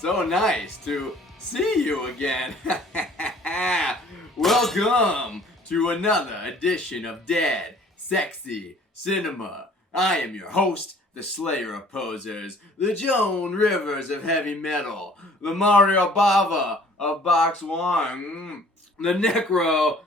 So nice to see you again. Welcome to another edition of Dead Sexy Cinema. I am your host, the Slayer of Posers, the Joan Rivers of heavy metal, the Mario Bava of Box One, the Necrosexual.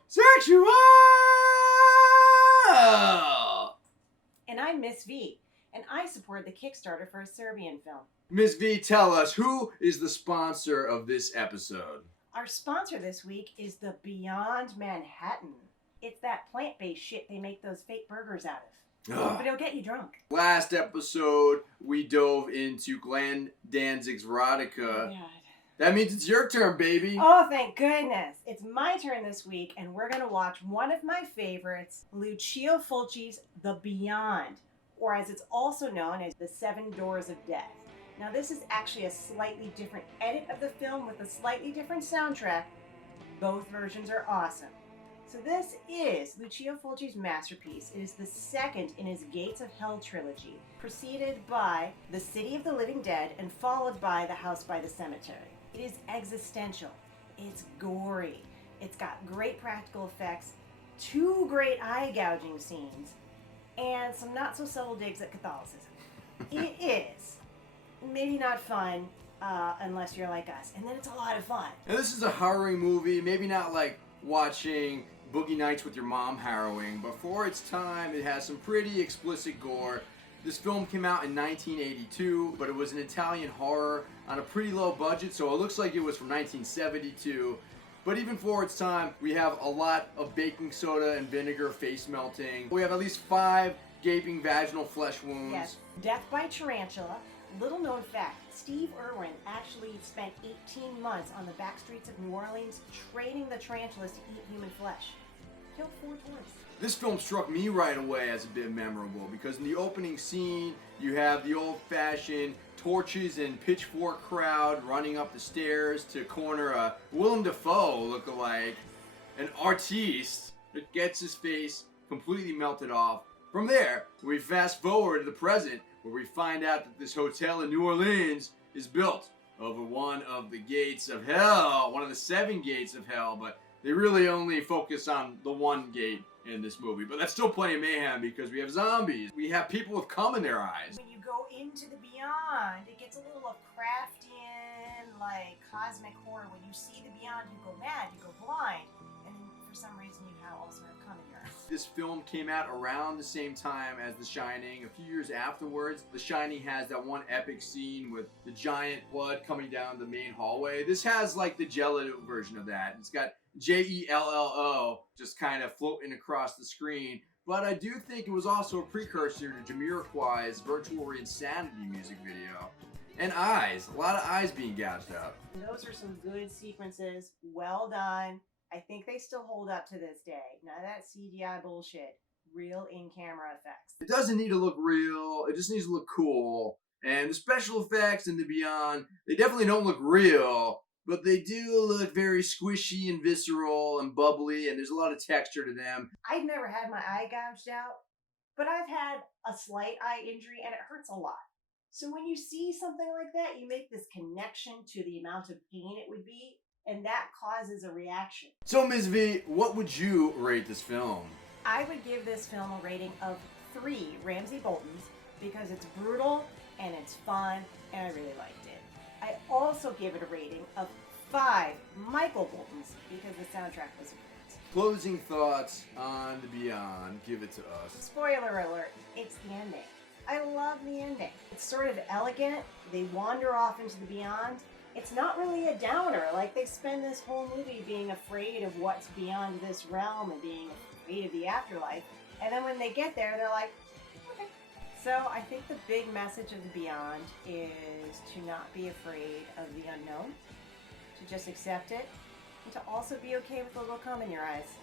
And I'm Miss V, and I support the Kickstarter for a Serbian film. Ms. V, tell us, who is the sponsor of this episode? Our sponsor this week is the Beyond Manhattan. It's that plant-based shit they make those fake burgers out of. Ugh. But it'll get you drunk. Last episode, we dove into Glenn Danzig's Erotica. Oh, God. That means it's your turn, baby. Oh, thank goodness. It's my turn this week, and we're going to watch one of my favorites, Lucio Fulci's The Beyond, or as it's also known as The Seven Doors of Death. Now, this is actually a slightly different edit of the film with a slightly different soundtrack. Both versions are awesome. So this is Lucio Fulci's masterpiece. It is the second in his Gates of Hell trilogy, preceded by The City of the Living Dead and followed by The House by the Cemetery. It is existential. It's gory. It's got great practical effects, 2 great eye gouging scenes, and some not so subtle digs at Catholicism. It is maybe not fun unless you're like us, and then it's a lot of fun. And this is a harrowing movie, maybe not like watching Boogie Nights with your mom harrowing, but for its time, it has some pretty explicit gore. This film came out in 1982, but it was an Italian horror on a pretty low budget, so it looks like it was from 1972. But even for its time, we have a lot of baking soda and vinegar face melting. We have at least 5 gaping vaginal flesh wounds. Yes. Death by Tarantula. Little known fact, Steve Irwin actually spent 18 months on the back streets of New Orleans training the tarantulas to eat human flesh. Killed 4 tourists. This film struck me right away as a bit memorable because in the opening scene, you have the old-fashioned torches and pitchfork crowd running up the stairs to corner a Willem Dafoe look-alike, an artiste that gets his face completely melted off. From there, we fast forward to the present, where we find out that this hotel in New Orleans is built over one of the gates of hell, one of the 7 gates of hell, but they really only focus on the one gate in this movie. But that's still plenty of mayhem because we have zombies. We have people with cum in their eyes. When you go into the beyond, it gets a little Lovecraftian, like cosmic horror. When you see the beyond, you go mad, you go blind, and then for some reason you also have cum in your eyes. This film came out around the same time as The Shining. A few years afterwards, The Shining has that one epic scene with the giant blood coming down the main hallway. This has like the Jello version of that. It's got Jello just kind of floating across the screen. But I do think it was also a precursor to Jamiroquai's Virtual Insanity music video. And eyes, a lot of eyes being gouged out. Those are some good sequences, well done. I think they still hold up to this day. None of that CGI bullshit. Real in-camera effects. It doesn't need to look real, it just needs to look cool. And the special effects and the beyond, they definitely don't look real, but they do look very squishy and visceral and bubbly, and there's a lot of texture to them. I've never had my eye gouged out, but I've had a slight eye injury and it hurts a lot. So when you see something like that, you make this connection to the amount of pain it would be, and that causes a reaction. So Ms. V, what would you rate this film? I would give this film a rating of 3 Ramsay Boltons because it's brutal and it's fun and I really liked it. I also give it a rating of 5 Michael Boltons because the soundtrack was great. Closing thoughts on The Beyond, give it to us. Spoiler alert, it's the ending. I love the ending. It's sort of elegant. They wander off into the beyond. It's not really a downer. Like, they spend this whole movie being afraid of what's beyond this realm and being afraid of the afterlife. And then when they get there, they're like, okay. So I think the big message of the beyond is to not be afraid of the unknown, to just accept it, and to also be okay with a little cum in your eyes.